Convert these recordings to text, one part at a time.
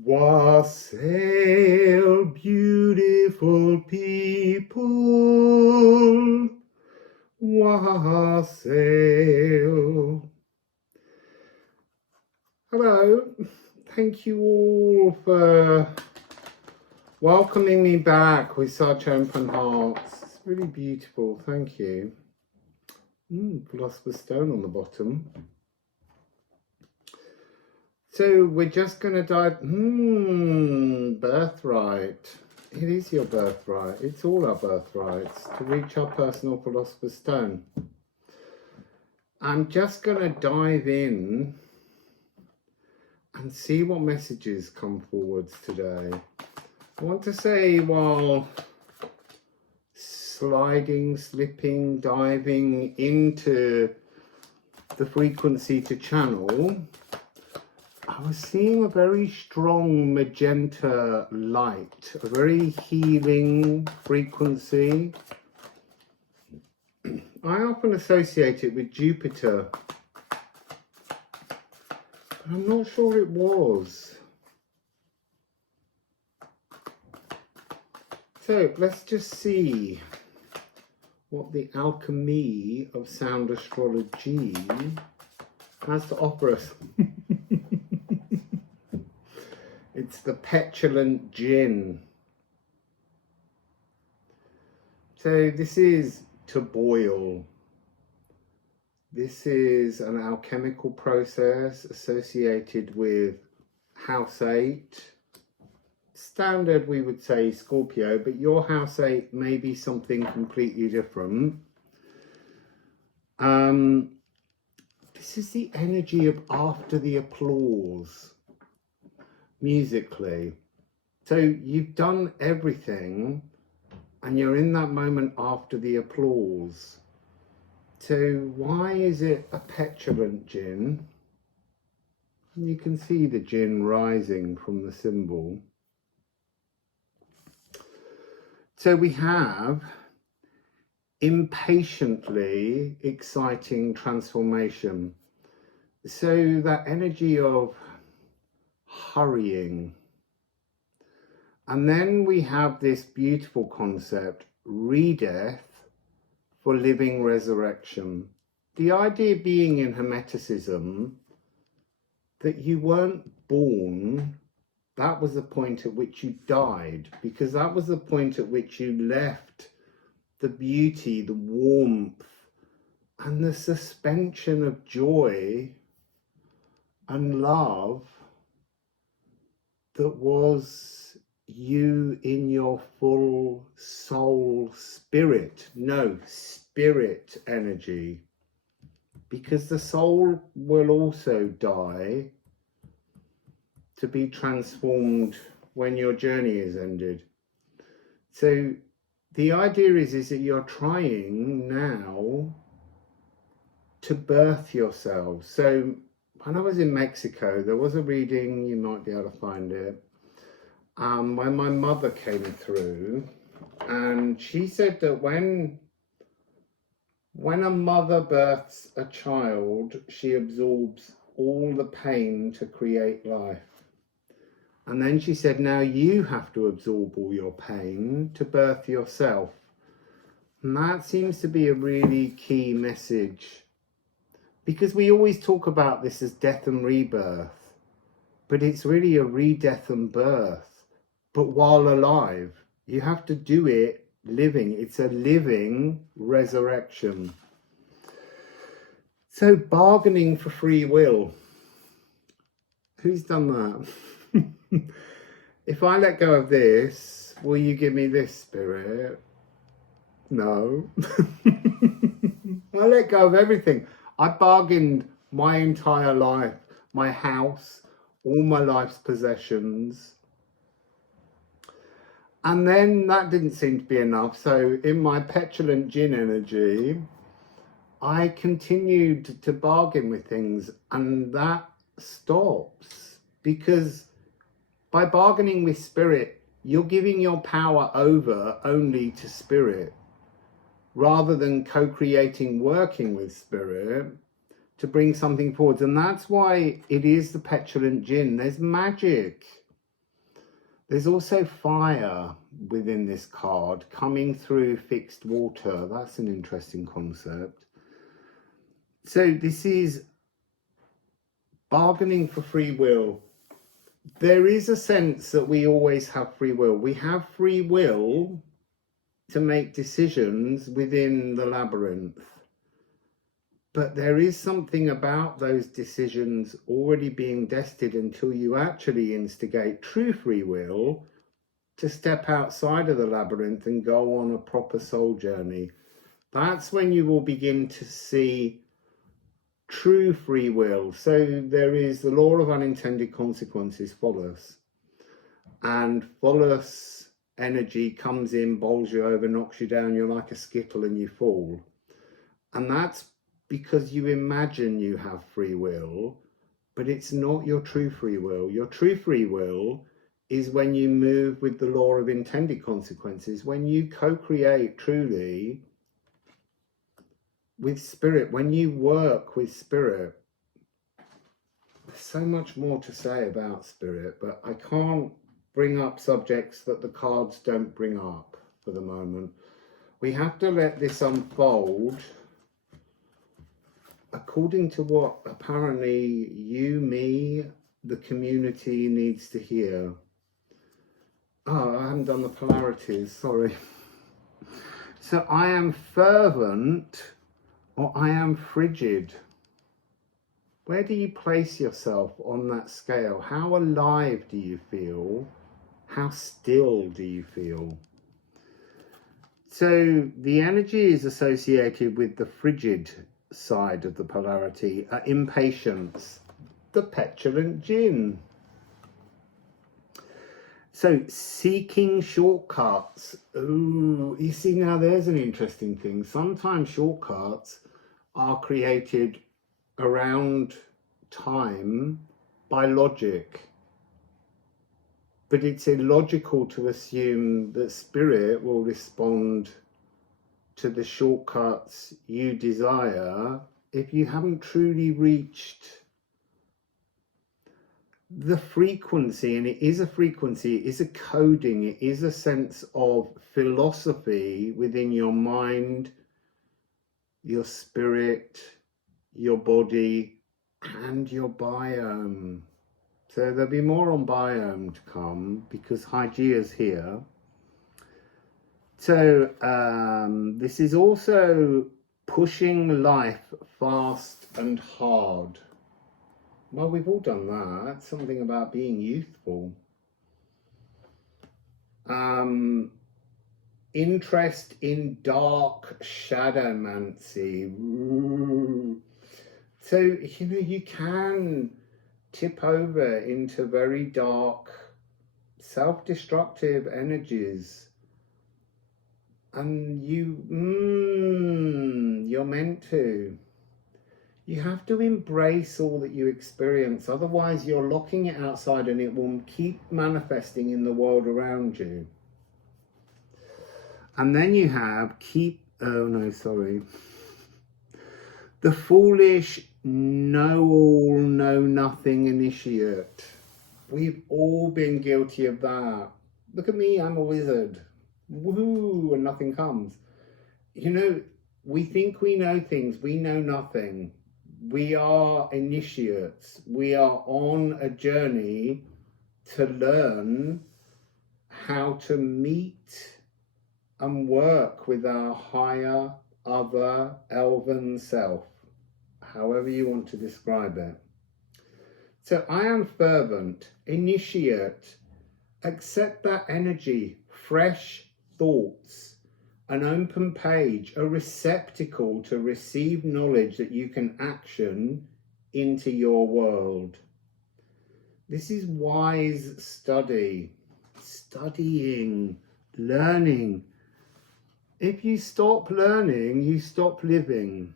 Wassail, beautiful people, wassail. Hello, thank you all for welcoming me back with such open hearts. It's really beautiful, thank you. Philosopher's Stone on the bottom. So we're just going to dive, birthright. It is your birthright. It's all our birthrights to reach our personal Philosopher's Stone. I'm just going to dive in and see what messages come forwards today. I want to say while sliding, slipping, diving into the frequency to channel, I was seeing a very strong magenta light, a very healing frequency. I often associate it with Jupiter, but I'm not sure it was. So let's just see what the Alchemy of Sound Astrology has to offer us. It's the petulant djinn. So this is to boil. This is an alchemical process associated with House 8. Standard, we would say Scorpio, but your House 8 may be something completely different. This is the energy of after the applause. Musically. So you've done everything and you're in that moment after the applause. So why is it a petulant djinn? You can see the djinn rising from the symbol. So we have impatiently exciting transformation. So that energy of hurrying. And then we have this beautiful concept, re-death for living resurrection. The idea being in Hermeticism that you weren't born, that was the point at which you died, because that was the point at which you left the beauty, the warmth, and the suspension of joy and love that was you in your full soul spirit. No, spirit energy. Because the soul will also die to be transformed when your journey is ended. So the idea is that you're trying now to birth yourself. So when I was in Mexico, there was a reading, you might be able to find it, when my mother came through, and she said that when a mother births a child, she absorbs all the pain to create life. And then she said, now you have to absorb all your pain to birth yourself. And that seems to be a really key message. Because we always talk about this as death and rebirth, but it's really a re-death and birth. But while alive, you have to do it living. It's a living resurrection. So bargaining for free will. Who's done that? If I let go of this, will you give me this, Spirit? No. I let go of everything. I bargained my entire life, my house, all my life's possessions. And then that didn't seem to be enough. So in my petulant djinn energy, I continued to bargain with things, and that stops. Because by bargaining with spirit, you're giving your power over only to spirit, rather than co-creating, working with spirit to bring something forward. And that's why it is the petulant djinn. There's magic. There's also fire within this card coming through fixed water. That's an interesting concept. So this is bargaining for free will. There is a sense that we always have free will. We have free will to make decisions within the labyrinth. But there is something about those decisions already being destined until you actually instigate true free will to step outside of the labyrinth and go on a proper soul journey. That's when you will begin to see true free will. So there is the law of unintended consequences, follows. And follows energy comes in, bowls you over, knocks you down, you're like a skittle and you fall. And that's because you imagine you have free will, but it's not your true free will. Your true free will is when you move with the law of intended consequences, when you co-create truly with spirit, when you work with spirit. There's so much more to say about spirit, but I can't bring up subjects that the cards don't bring up for the moment. We have to let this unfold according to what apparently you, me, the community needs to hear. Oh, I haven't done the polarities, sorry. So I am fervent or I am frigid. Where do you place yourself on that scale? How alive do you feel? How still do you feel? So the energy is associated with the frigid side of the polarity, impatience, the petulant djinn. So seeking shortcuts. Ooh, you see, now there's an interesting thing. Sometimes shortcuts are created around time by logic, but it's illogical to assume that spirit will respond to the shortcuts you desire if you haven't truly reached the frequency. And it is a frequency, it is a coding, it is a sense of philosophy within your mind, your spirit, your body, and your biome. So there'll be more on biome to come because Hygeia's here. So this is also pushing life fast and hard. Well, we've all done that. That's something about being youthful. Interest in dark shadowmancy. Ooh. So, you know, you can tip over into very dark, self-destructive energies. And you're meant to. You have to embrace all that you experience. Otherwise, you're locking it outside and it will keep manifesting in the world around you. And then you have the foolish know-all, know-nothing initiate. We've all been guilty of that. Look at me, I'm a wizard. Woohoo, and nothing comes. You know, we think we know things, we know nothing. We are initiates. We are on a journey to learn how to meet and work with our higher, other, elven self, however you want to describe it. So I am fervent, initiate, accept that energy, fresh thoughts, an open page, a receptacle to receive knowledge that you can action into your world. This is wise study, studying, learning. If you stop learning, you stop living.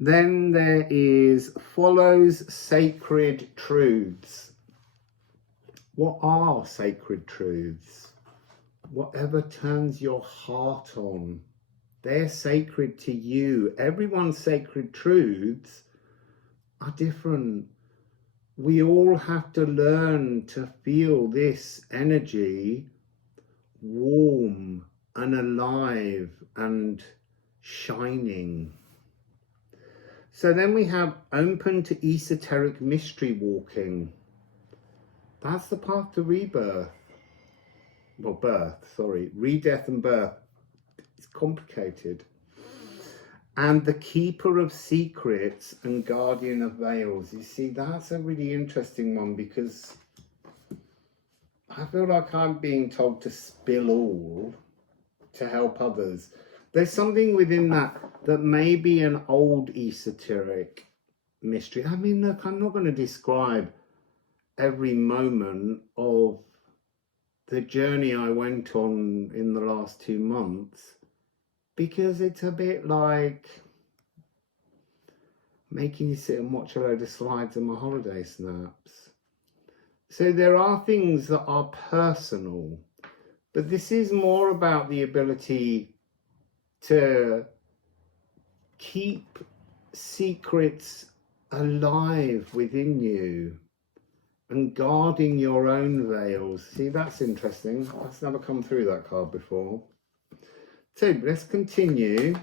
Then there is follows sacred truths. What are sacred truths? Whatever turns your heart on. They're sacred to you. Everyone's sacred truths are different. we all have to learn to feel this energy warm and alive and shining. So then we have open to esoteric mystery walking. That's the path to rebirth. Well, birth, sorry. Re-death and birth. It's complicated. And the keeper of secrets and guardian of veils. You see, that's a really interesting one, because I feel like I'm being told to spill all to help others. There's something within that may be an old esoteric mystery. I mean, look, I'm not going to describe every moment of the journey I went on in the last 2 months, because it's a bit like making you sit and watch a load of slides on my holiday snaps. So there are things that are personal, but this is more about the ability to keep secrets alive within you and guarding your own veils. See, that's interesting. That's never come through that card before. So let's continue.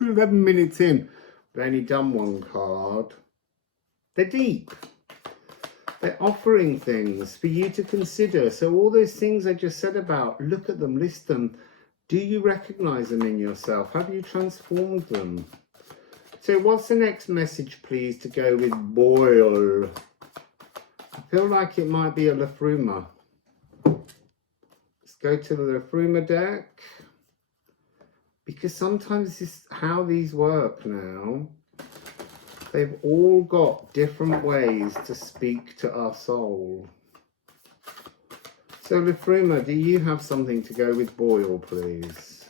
11 minutes in, we've only done one card. They're deep. They're offering things for you to consider. So all those things I just said about, look at them, list them. Do you recognize them in yourself? Have you transformed them? So what's the next message, please, to go with boil? I feel like it might be a Liffruma. Let's go to the Liffruma deck, because sometimes this is how these work now. They've all got different ways to speak to our soul. So Liffruma, do you have something to go with boil, please?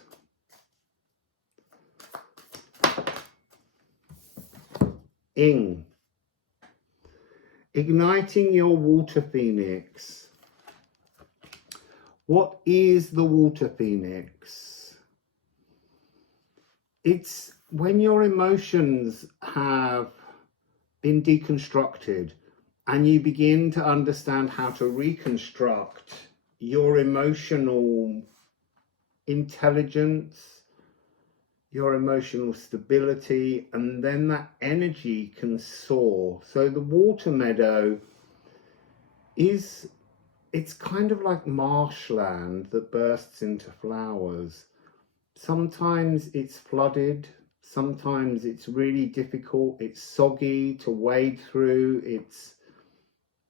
Ing. Igniting your water phoenix. What is the water phoenix? It's when your emotions have been deconstructed and you begin to understand how to reconstruct your emotional intelligence, your emotional stability, and then that energy can soar. So the water meadow is, it's kind of like marshland that bursts into flowers. Sometimes it's flooded, sometimes it's really difficult, it's soggy to wade through, it's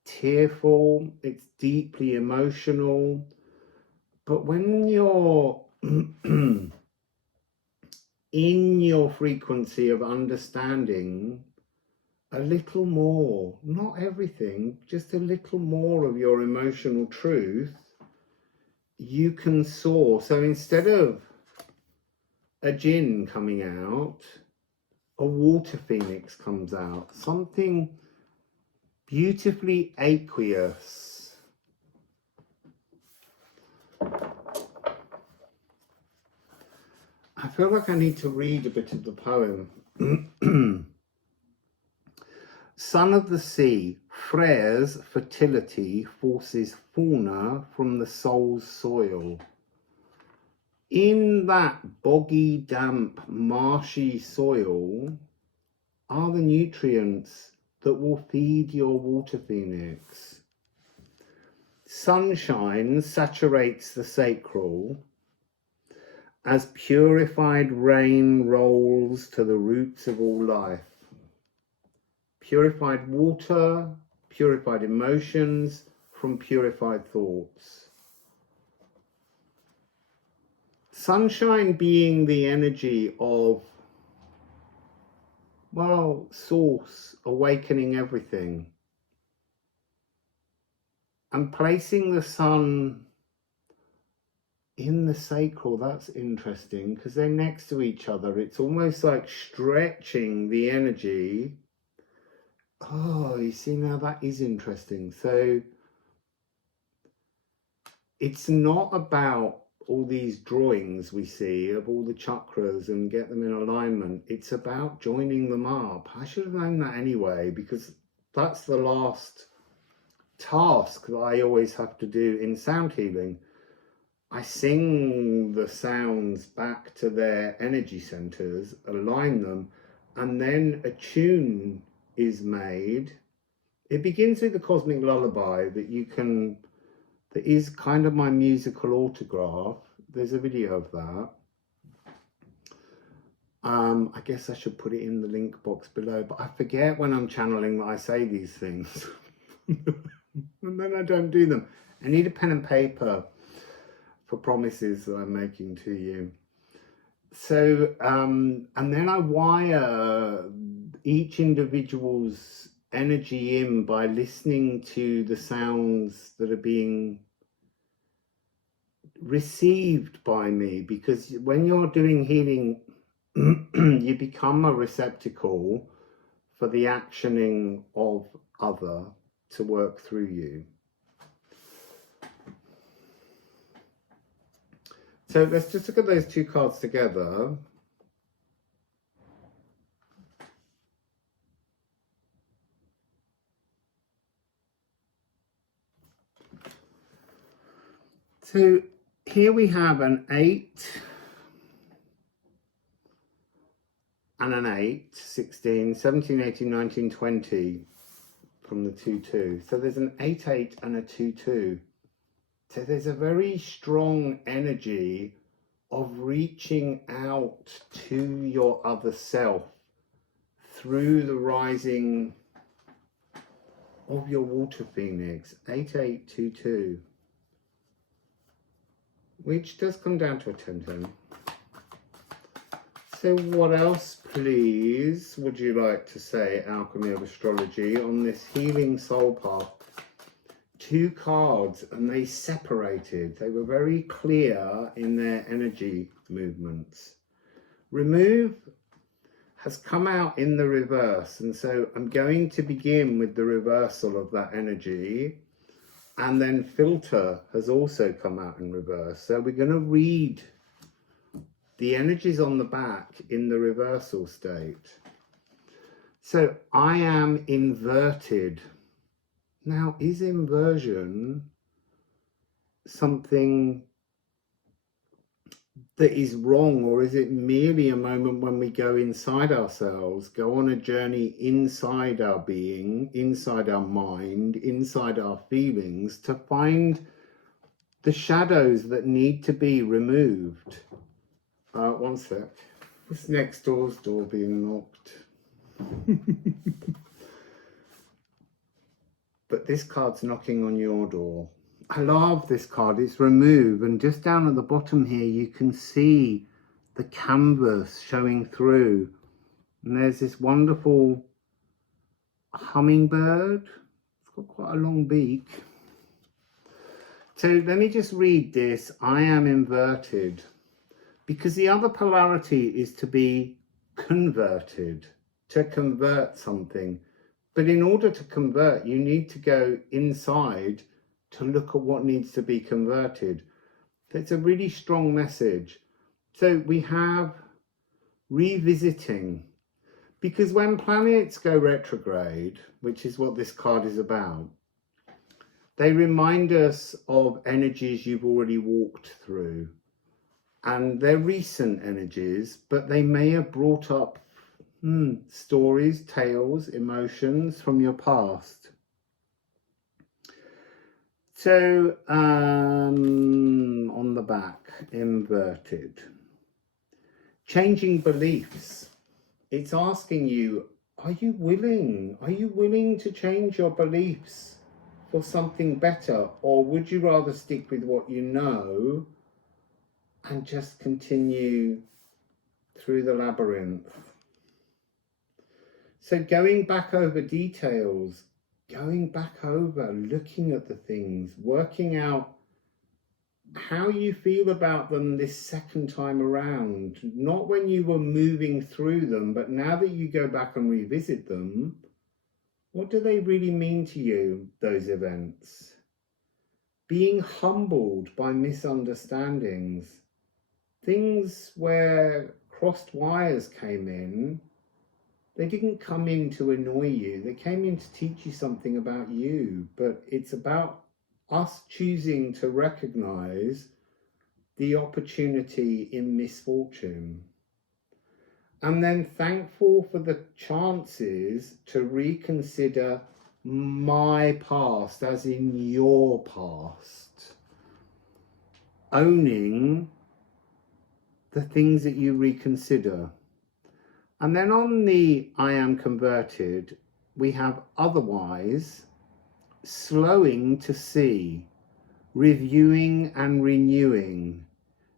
tearful, it's deeply emotional. But when you're in your frequency of understanding a little more, not everything, just a little more of your emotional truth, you can soar. So instead of a djinn coming out, a water phoenix comes out, something beautifully aqueous. I feel like I need to read a bit of the poem. Son of the sea, Freyr's fertility forces fauna from the soul's soil. In that boggy, damp, marshy soil are the nutrients that will feed your water phoenix. Sunshine saturates the sacral as purified rain rolls to the roots of all life. Purified water, purified emotions from purified thoughts. Sunshine being the energy of, well, source, awakening everything. And placing the sun in the sacral, that's interesting, because they're next to each other. It's almost like stretching the energy. Oh, you see, now that is interesting. So it's not about all these drawings we see of all the chakras and get them in alignment. It's about joining them up. I should have known that anyway, because That's the last task that I always have to do in sound healing. I sing the sounds back to their energy centers, align them, and then a tune is made. It begins with the cosmic lullaby that is kind of my musical autograph. There's a video of that. I guess I should put it in the link box below, but I forget when I'm channeling that I say these things. And then I don't do them. I need a pen and paper for promises that I'm making to you. So, and then I wire each individual's energy in by listening to the sounds that are being received by me, because when you're doing healing, you become a receptacle for the actioning of other to work through you. So let's just look at those two cards together. So here we have an 8 and an 8, 16, 17, 18, 19, 20 from the 2-2. So there's an 8-8 and a 2-2. So there's a very strong energy of reaching out to your other self through the rising of your water phoenix, 8-8-2-2, which does come down to a 10-10. So what else, please, would you like to say, Alchemy of Astrology, on this healing soul path? 2 cards, and they separated. They were very clear in their energy movements. Remove has come out in the reverse, and so I'm going to begin with the reversal of that energy, and then filter has also come out in reverse. So we're going to read the energies on the back in the reversal state. So I am inverted. Now, is inversion something that is wrong, or is it merely a moment when we go inside ourselves, go on a journey inside our being, inside our mind, inside our feelings, to find the shadows that need to be removed? One sec. This next door's door being knocked. But this card's knocking on your door. I love this card. It's remove, and just down at the bottom here you can see the canvas showing through, and there's this wonderful hummingbird. It's got quite a long beak. So let me just read this. I am inverted, because the other polarity is to be converted, to convert something. But in order to convert, you need to go inside to look at what needs to be converted. That's a really strong message. So we have revisiting, because when planets go retrograde, which is what this card is about, they remind us of energies you've already walked through. And they're recent energies, but they may have brought up stories, tales, emotions from your past. So on the back, inverted. Changing beliefs. It's asking you, are you willing? Are you willing to change your beliefs for something better? Or would you rather stick with what you know and just continue through the labyrinth? So going back over details, going back over, looking at the things, working out how you feel about them this second time around, not when you were moving through them, but now that you go back and revisit them, what do they really mean to you, those events? Being humbled by misunderstandings, things where crossed wires came in, They didn't come in to annoy you. They came in to teach you something about you. But it's about us choosing to recognize the opportunity in misfortune. And then thankful for the chances to reconsider my past, as in your past. Owning the things that you reconsider. And then on the I am converted, we have otherwise, slowing to see, reviewing and renewing,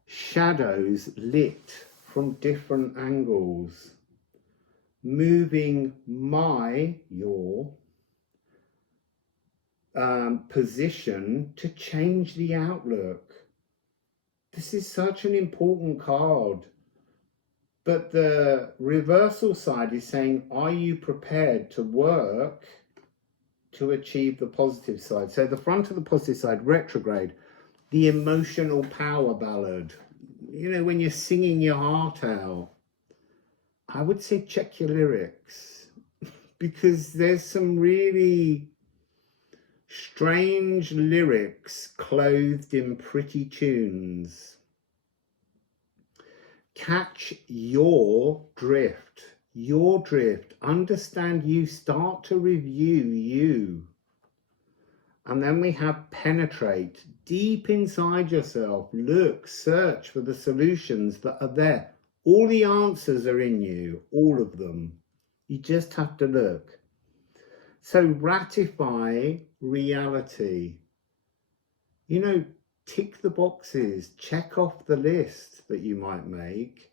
shadows lit from different angles, moving your position to change the outlook. This is such an important card. But the reversal side is saying, are you prepared to work to achieve the positive side? So the front of the positive side, retrograde, the emotional power ballad. You know, when you're singing your heart out, I would say check your lyrics, because there's some really strange lyrics clothed in pretty tunes. Catch your drift, understand you, start to review you. And then we have penetrate, deep inside yourself, look, search for the solutions that are there. All the answers are in you, all of them. You just have to look. So ratify reality. You know, tick the boxes, check off the list that you might make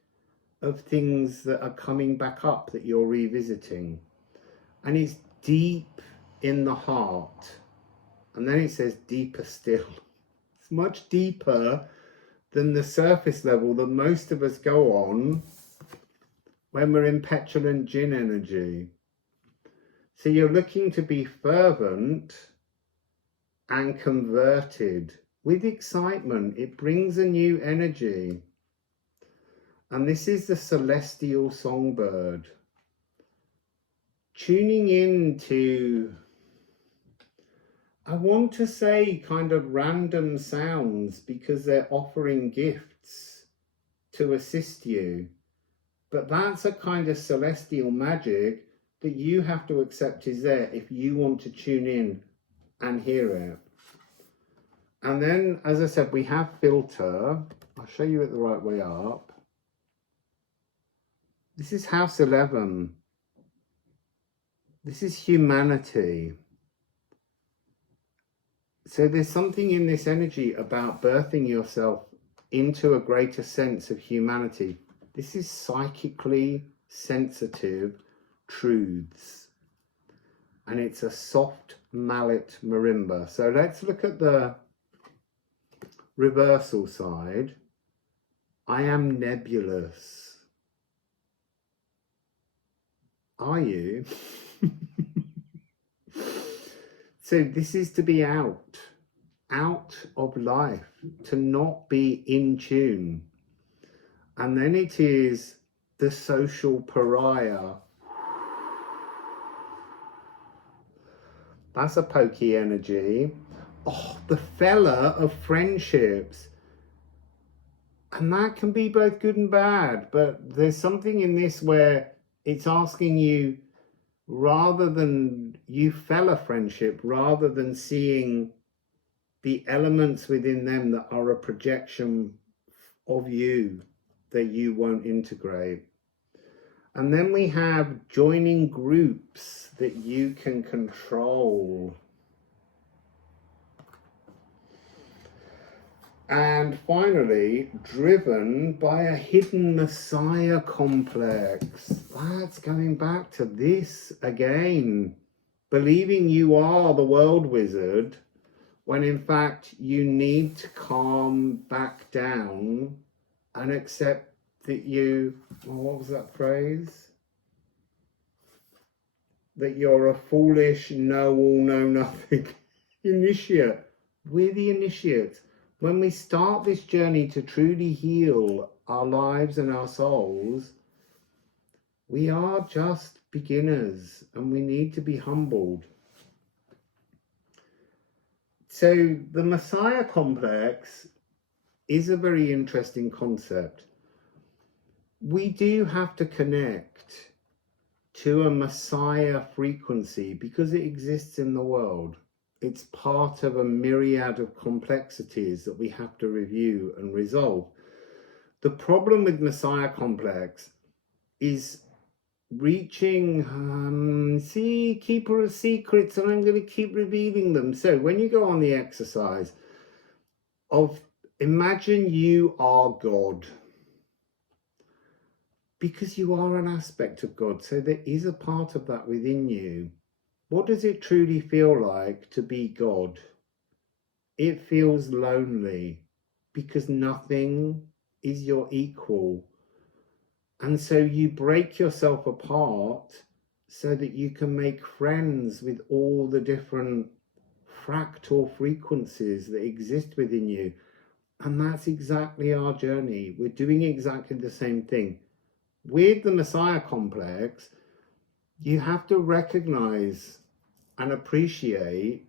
of things that are coming back up that you're revisiting. And it's deep in the heart. And then it says deeper still. It's much deeper than the surface level that most of us go on when we're in petulant Jinn energy. So you're looking to be fervent and converted with excitement. It brings a new energy. And this is the celestial songbird. Tuning in to, I want to say, kind of random sounds, because they're offering gifts to assist you. But that's a kind of celestial magic that you have to accept is there if you want to tune in and hear it. And then, as I said, we have filter. I'll show you it the right way up. This is house 11. This is humanity. So there's something in this energy about birthing yourself into a greater sense of humanity. This is psychically sensitive truths. And it's a soft mallet marimba. So let's look at the reversal side. I am nebulous. Are you? So this is to be out of life, to not be in tune. And then it is the social pariah. That's a pokey energy. Oh, the fella of friendships. And that can be both good and bad, but there's something in this where it's asking you, rather than you fella friendship, rather than seeing the elements within them that are a projection of you that you won't integrate. And then we have joining groups that you can control. And finally, driven by a hidden messiah complex. That's going back to this again. Believing you are the world wizard, when in fact you need to calm back down and accept that you, what was that phrase? That you're a foolish, know-all, know-nothing initiate. We're the initiates. When we start this journey to truly heal our lives and our souls, we are just beginners, and we need to be humbled. So the Messiah complex is a very interesting concept. We do have to connect to a Messiah frequency because it exists in the world. It's part of a myriad of complexities that we have to review and resolve. The problem with Messiah complex is reaching, see, keeper of secrets, and I'm going to keep revealing them. So when you go on the exercise of imagine you are God, because you are an aspect of God, so there is a part of that within you. What does it truly feel like to be God? It feels lonely because nothing is your equal. And so you break yourself apart so that you can make friends with all the different fractal frequencies that exist within you. And that's exactly our journey. We're doing exactly the same thing. With the Messiah complex, you have to recognize and appreciate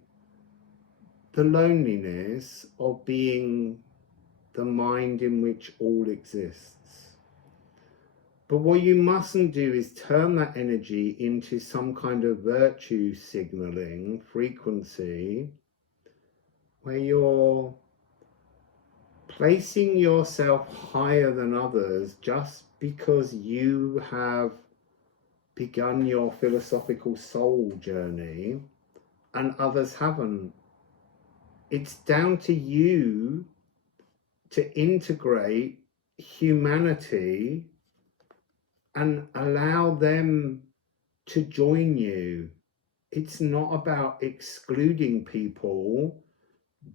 the loneliness of being the mind in which all exists. But what you mustn't do is turn that energy into some kind of virtue signaling frequency where you're placing yourself higher than others just because you have begun your philosophical soul journey and others haven't. It's down to you to integrate humanity and allow them to join you. It's not about excluding people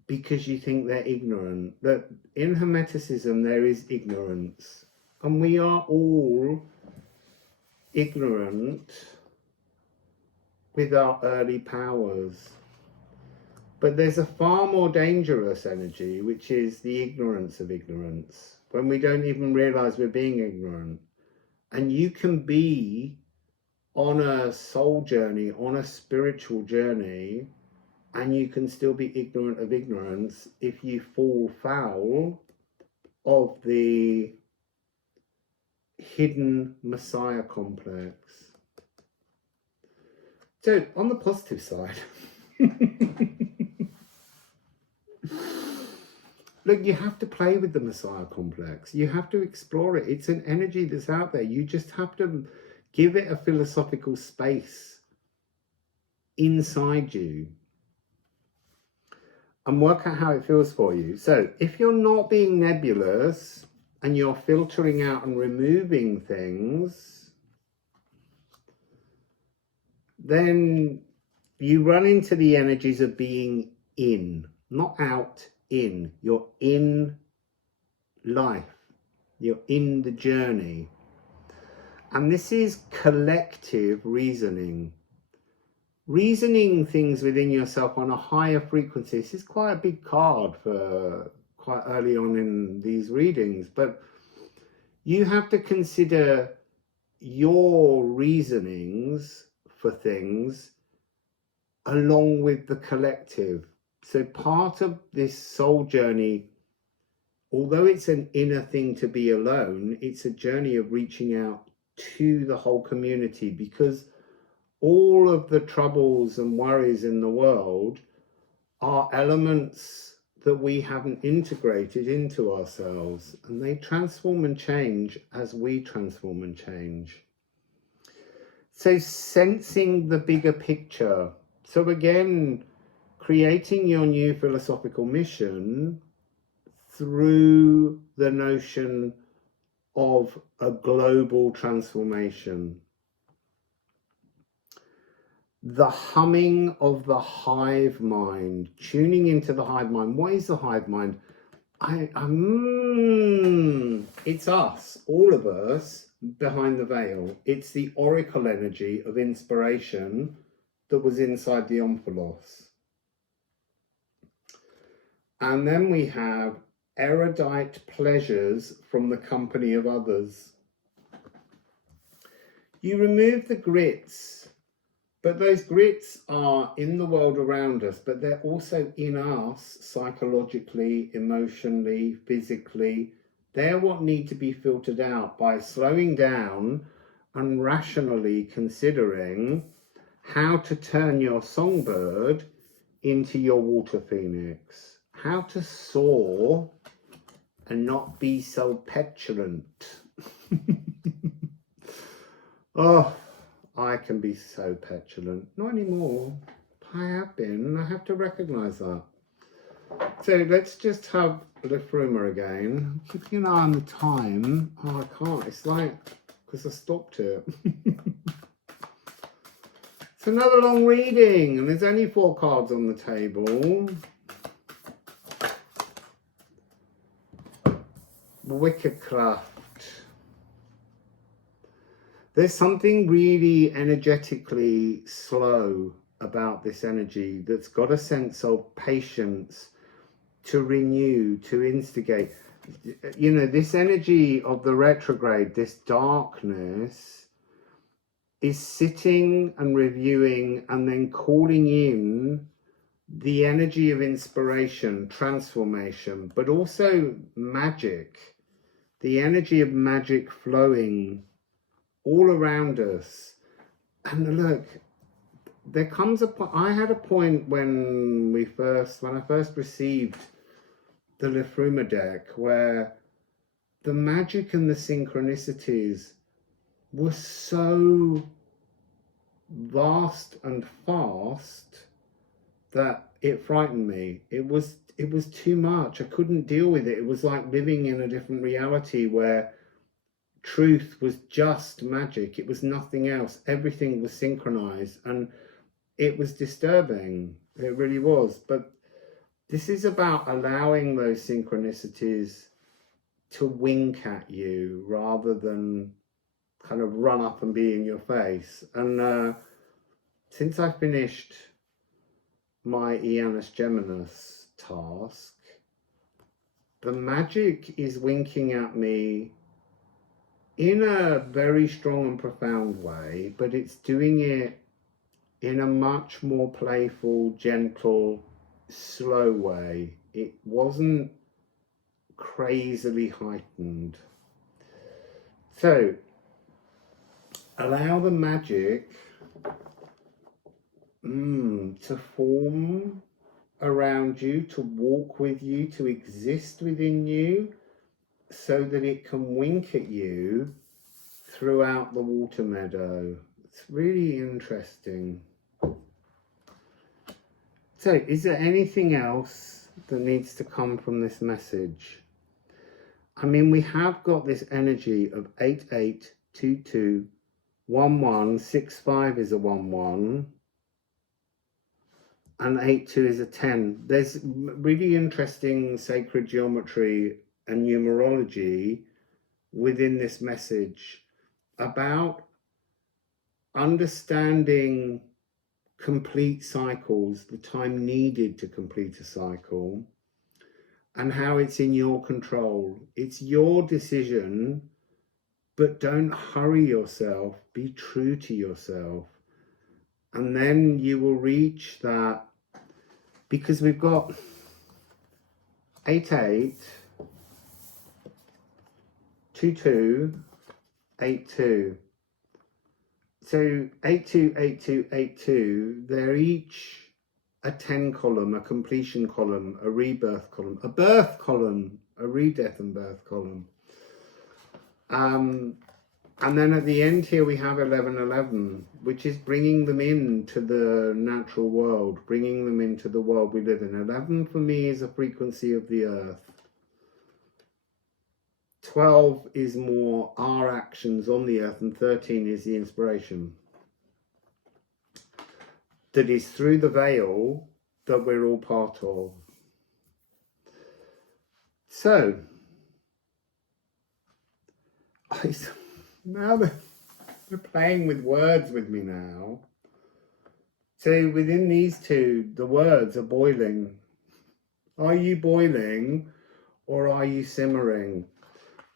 because you think they're ignorant. That in Hermeticism there is ignorance, and we are all ignorant with our early powers. But there's a far more dangerous energy, which is the ignorance of ignorance, when we don't even realize we're being ignorant. And you can be on a soul journey, on a spiritual journey, and you can still be ignorant of ignorance if you fall foul of the hidden Messiah complex. So on the positive side, look, you have to play with the Messiah complex. You have to explore it. It's an energy that's out there. You just have to give it a philosophical space inside you and work out how it feels for you. So if you're not being nebulous and you're filtering out and removing things, then you run into the energies of being in, not out, in. You're in life. You're in the journey. And this is collective reasoning. Reasoning things within yourself on a higher frequency. This is quite a big card for quite early on in these readings, but you have to consider your reasonings for things along with the collective. So part of this soul journey, although it's an inner thing to be alone, it's a journey of reaching out to the whole community, because all of the troubles and worries in the world are elements that we haven't integrated into ourselves, and they transform and change as we transform and change. So sensing the bigger picture. So again, creating your new philosophical mission through the notion of a global transformation. The humming of the hive mind, tuning into the hive mind. What is the hive mind? It's us, all of us, behind the veil. It's the oracle energy of inspiration that was inside the omphalos. And then we have erudite pleasures from the company of others. You remove the grits, but those grits are in the world around us, but they're also in us psychologically, emotionally, physically. They're what need to be filtered out by slowing down and rationally considering how to turn your songbird into your water phoenix, how to soar and not be so petulant. Oh, I can be so petulant. Not anymore. I have been. I have to recognise that. So let's just have Liffruma again. I'm keeping an eye on the time. Oh, I can't. It's like, because I stopped it. It's another long reading, and there's only 4 cards on the table. Witchcraft. There's something really energetically slow about this energy that's got a sense of patience to renew, to instigate. You know, this energy of the retrograde, this darkness, is sitting and reviewing and then calling in the energy of inspiration, transformation, but also magic, the energy of magic flowing all around us. And look, there comes a point. I had a point when I first received the Liffruma deck where the magic and the synchronicities were so vast and fast that it frightened me. It was too much. I couldn't deal with it. It was like living in a different reality where truth was just magic. It was nothing else. Everything was synchronized, and it was disturbing. It really was. But this is about allowing those synchronicities to wink at you rather than kind of run up and be in your face. And since I finished my Janus Geminus task, the magic is winking at me in a very strong and profound way, but it's doing it in a much more playful, gentle, slow way. It wasn't crazily heightened. So allow the magic to form around you, to walk with you, to exist within you, so that it can wink at you throughout the water meadow. It's really interesting. So, is there anything else that needs to come from this message? I mean, we have got this energy of 88221165 is a 11, and 82 is a 10. There's really interesting sacred geometry and numerology within this message about understanding complete cycles, the time needed to complete a cycle, and how it's in your control. It's your decision, but don't hurry yourself. Be true to yourself. And then you will reach that, because we've got 882282. So 828282, they're each a 10 column, a completion column, a rebirth column, a birth column, a redeath and birth column. And then at the end here we have 1111, which is bringing them into the natural world, bringing them into the world we live in. 11 for me is a frequency of the earth. 12 is more our actions on the earth, and 13 is the inspiration that is through the veil that we're all part of. So, now they're playing with words with me now. So within these two, the words are boiling. Are you boiling or are you simmering?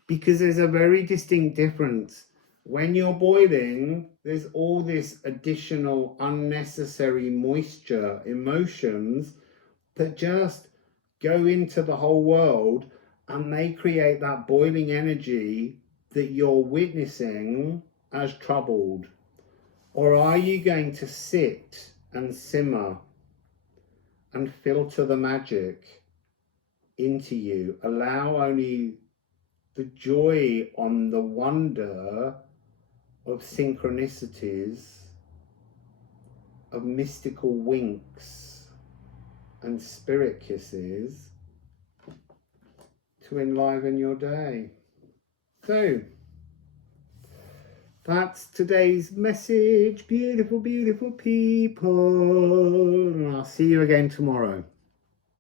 Because there's a very distinct difference When you're boiling, there's all this additional unnecessary moisture, emotions that just go into the whole world, and they create that boiling energy that you're witnessing as troubled. Or are you going to sit and simmer and filter the magic into you? Allow only the joy on the wonder of synchronicities, of mystical winks and spirit kisses to enliven your day. So that's today's message, beautiful, beautiful people. And I'll see you again tomorrow.